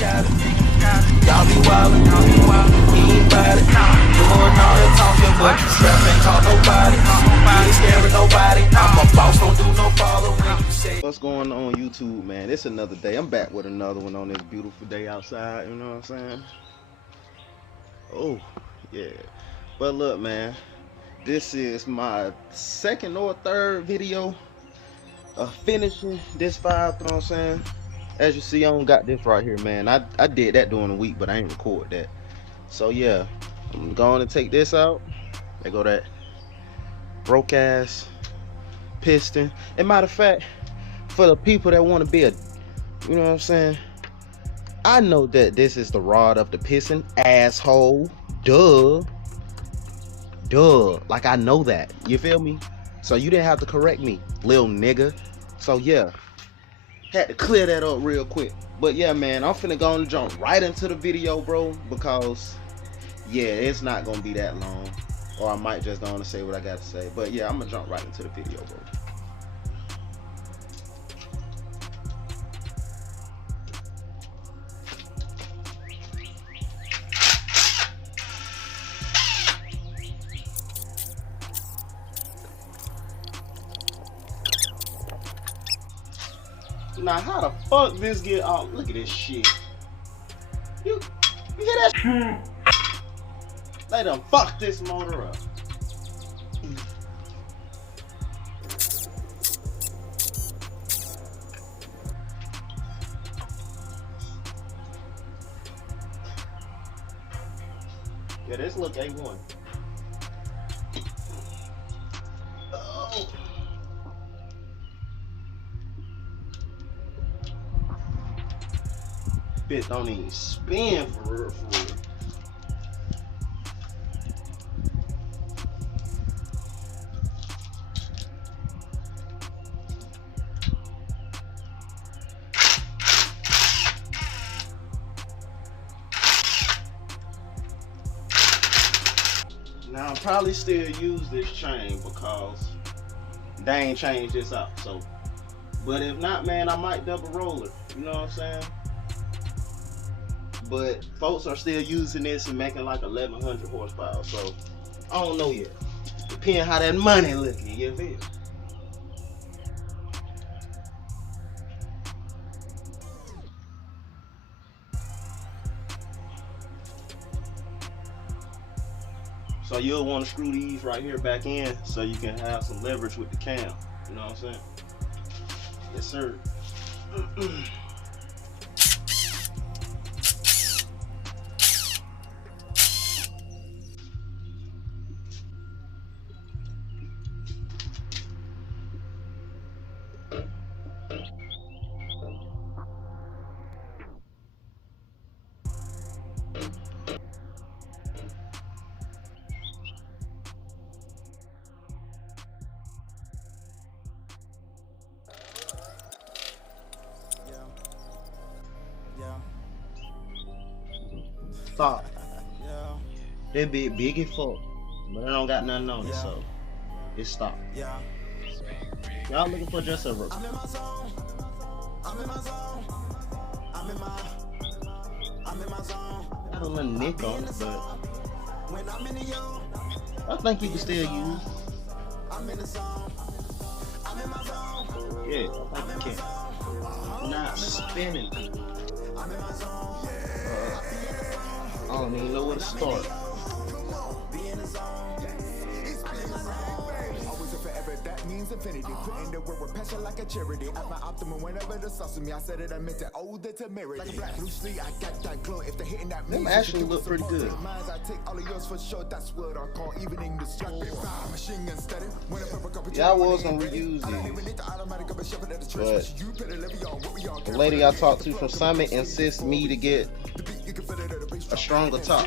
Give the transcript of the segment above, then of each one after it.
Y'all be wildin', he ain't bout it. Doing all that talking, but you strap ain't call nobody. He ain't scaring nobody. I'm a boss, don't do no following. You say What's going on YouTube, man? It's another day. I'm back with another one on this beautiful day outside, you know what I'm saying? Oh, yeah. But look, man, this is my second or third video of finishing this 5, you know what I'm saying? As you see, I don't got this right here, man. I did that during the week, but I ain't record that. So yeah, I'm going to take this out. There go that broke ass piston. And matter of fact, for the people that want to be a, you know what I'm saying, I know that this is the rod of the piston, asshole. Duh. Like I know that. You feel me? So you didn't have to correct me, little nigga. So yeah, had to clear that up real quick. But yeah, man, I'm finna go and jump right into the video, bro, because yeah, it's not gonna be that long. Or I might just go on and say what I gotta say. But yeah, I'm gonna jump right into the video, bro. Now how the fuck this get out? Look at this shit. You hear that shit? They done fuck this motor up. Yeah, this look A1. Bitch don't even spin for real, for real. Now I'll probably still use this chain because they ain't changed this out. So, but if not, man, I might double roll it. You know what I'm saying? But folks are still using this and making like 1100 horsepower. So I don't know yet. Depending how that money looking, you feel? So you'll want to screw these right here back in so you can have some leverage with the cam. You know what I'm saying? Yes, sir. Stop. That bit big as fuck, but I don't got nothing on it, so it's stopped. Y'all looking for just a rope. Got a little nick on it, but I think you can still use. Yeah, I think you can. Not spinning. I don't even know where to start. That means infinity. Putting the word with passion like a charity. At my optimum, whenever the sauce with me, I said it, I meant it. Oh, the temerity. Like a black loosely, I got that glow. If they're hitting that, them actually look pretty good. I take all of yours for sure. That's what I call evening distracted. Yeah, I was gonna reuse these, but the lady I talked to from Summit insists me to get a stronger top.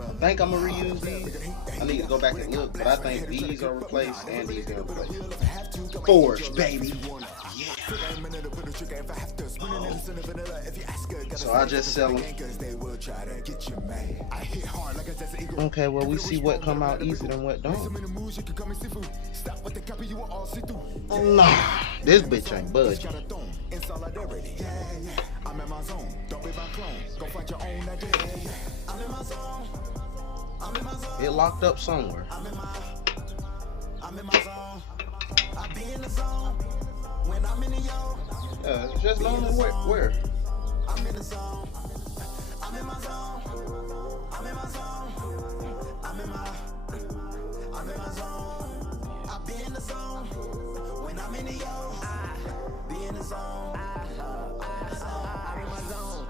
I think I'm gonna reuse these. I need to go back and look, but I think these are replaced and these are replaced. Forged, baby. Yeah. So I just sell them. Okay, well we see what come out easy and what don't. Nah, this bitch ain't budging. I'm in my zone. Don't be my clone. Go fight your own that day. I'm in my zone. I'm in my zone. It locked up somewhere. I'm in my zone. I be in the zone. When I'm in the yo. Just don't know where. I'm in the zone. I'm in my zone. I'm in my zone. I'm in my zone. I be in the zone. When I'm in the yo. I be in the zone. I'm in my zone.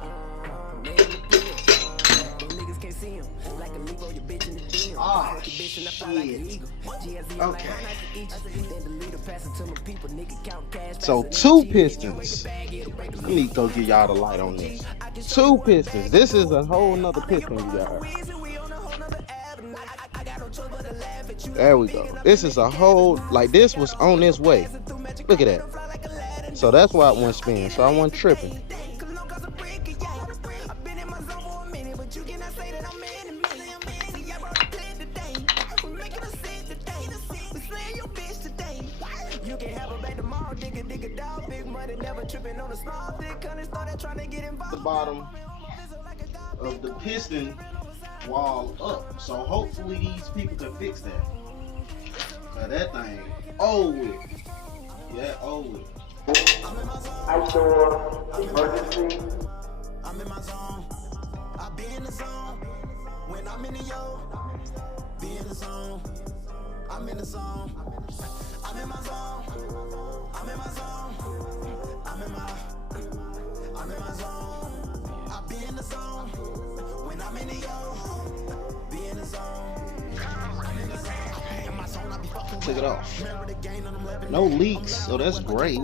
Niggas can't see him. Like a Lego, your bitch in the DM. Oh, shit. Okay. So 2 pistons. Let me go give y'all the light on this. 2 pistons. This is a whole nother piston, you guys. There we go. This is a whole, like, this was on this way. Look at that. So that's why it went spin. So I wasn't tripping. The bottom of the piston wall up, so hopefully these people can fix that. Now that thing old. Yeah, old. Outdoor emergency. I'm in my zone. I be in the zone. When I'm in the yo. Be in the zone. I'm in the zone. I'm in my zone. I'm in my zone. I'm in my zone. I be in the zone. When I'm in the yo. Be in the zone. I'm in the zone. In my zone, I be fucking. Took it off. No leaks, so that's great.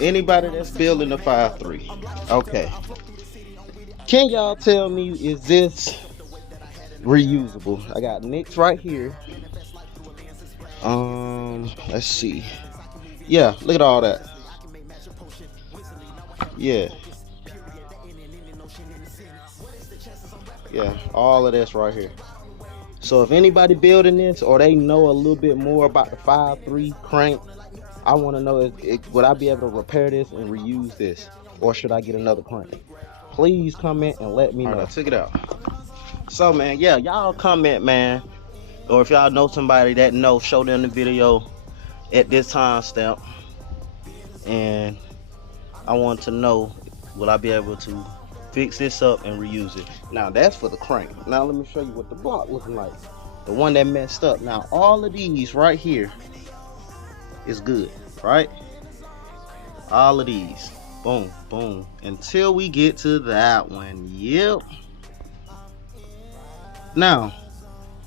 Anybody that's building a 5.3, okay. Can y'all tell me, is this reusable? I got nicks right here. Let's see. Yeah, look at all that. Yeah, all of this right here. So if anybody building this, or they know a little bit more about the 5.3 crank, I want to know, would I be able to repair this and reuse this, or should I get another crank? Please comment and let me know. I took it out. So man, yeah, y'all comment, man, or if y'all know somebody that knows, show them the video at this time stamp, and I want to know, will I be able to fix this up and reuse it? Now that's for the crank. Now let me show you what the block looking like, the one that messed up. Now all of these right here is good, right? All of these, boom boom, until we get to that one. Yep. Now,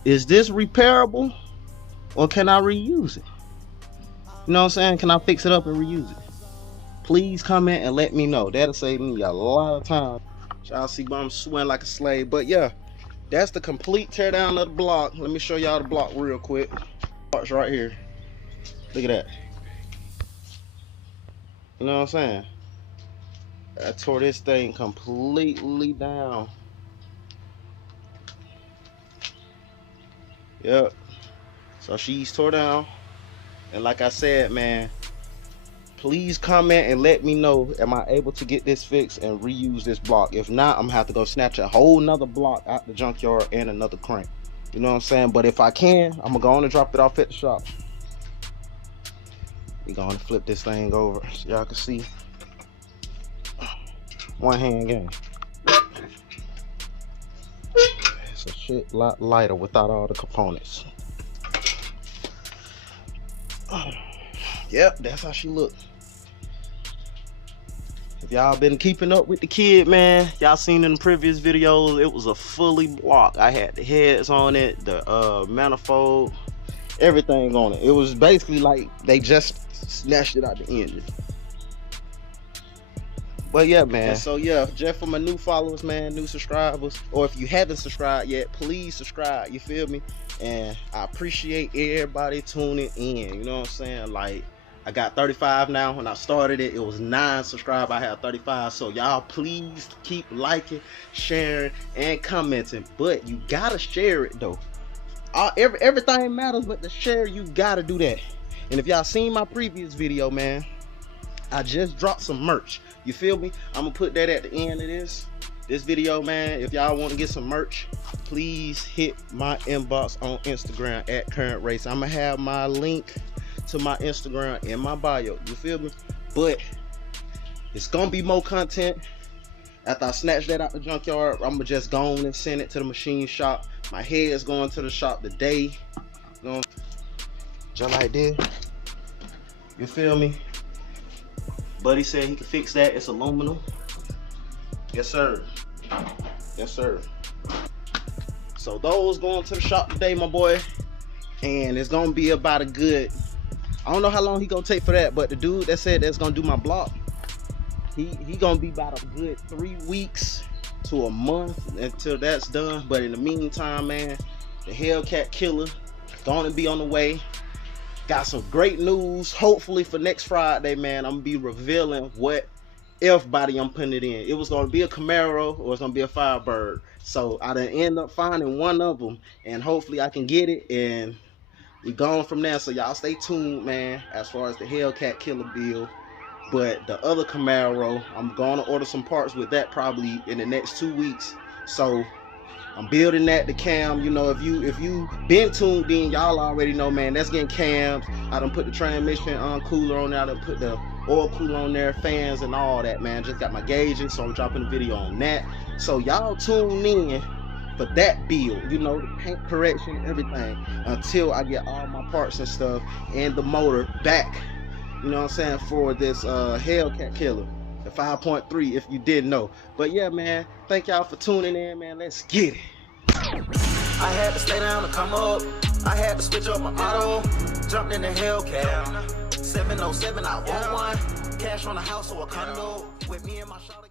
is this repairable, or can I reuse it? You know what I'm saying? Can I fix it up and reuse it? Please comment and let me know. That'll save me a lot of time. Y'all see I'm sweating like a slave. But yeah, that's the complete tear down of the block. Let me show y'all the block real quick. Parts right here. Look at that. You know what I'm saying? I tore this thing completely down. Yep. So she's tore down. And like I said, man, please comment and let me know, am I able to get this fixed and reuse this block? If not, I'm gonna have to go snatch a whole nother block out the junkyard and another crank. You know what I'm saying? But if I can, I'm gonna go on and drop it off at the shop. We're gonna flip this thing over so y'all can see. One hand game. It's a shit lot lighter without all the components. Yep, that's how she look. If y'all been keeping up with the kid, man, y'all seen in the previous videos, it was a fully block. I had the heads on it, the manifold, everything on it. It was basically like they just snatched it out the engine. But yeah, man, so yeah, just for my new followers, man, new subscribers, or if you haven't subscribed yet, please subscribe, you feel me? And I appreciate everybody tuning in, you know what I'm saying? Like, I got 35 now. When I started it, it was 9 subscribers. I have 35. So y'all please keep liking, sharing, and commenting. But you gotta share it though. Everything matters, but the share, you gotta do that. And if y'all seen my previous video, man, I just dropped some merch. You feel me? I'm gonna put that at the end of this video, man. If y'all want to get some merch, please hit my inbox on Instagram at Current Race. I'm gonna have my link to my Instagram in my bio. You feel me? But it's gonna be more content. After I snatch that out the junkyard, I'm gonna just go on and send it to the machine shop. My head's going to the shop today. You know, just like this. You feel me? Buddy said he can fix that. It's aluminum. Yes, sir. Yes, sir. So those going to the shop today, my boy. And it's gonna be about a good, I don't know how long he gonna take for that, but the dude that said that's gonna do my block, he gonna be about a good 3 weeks to a month until that's done. But in the meantime, man, the Hellcat killer gonna be on the way. Got some great news. Hopefully for next Friday, man, I'm gonna be revealing what F body I'm putting it in. It was gonna be a Camaro or it's gonna be a Firebird. So I done end up finding one of them, and hopefully I can get it, and we gone from there. So y'all stay tuned, man, as far as the Hellcat killer build. But the other Camaro, I'm gonna order some parts with that probably in the next 2 weeks. So I'm building that, the cam. You know, if you been tuned in, y'all already know, man, that's getting cams. I done put the transmission cooler on there. I done put the oil cooler on there, fans and all that, man. Just got my gauges, so I'm dropping a video on that. So y'all tune in for that build, you know, the paint correction, everything, until I get all my parts and stuff and the motor back. You know what I'm saying, for this Hellcat killer, the 5.3, if you didn't know. But yeah, man, thank y'all for tuning in, man. Let's get it. I had to stay down to come up. I had to switch up my auto. Jumped in the Hellcat. 707, I want one. Cash on the house or a condo. With me and my shawty.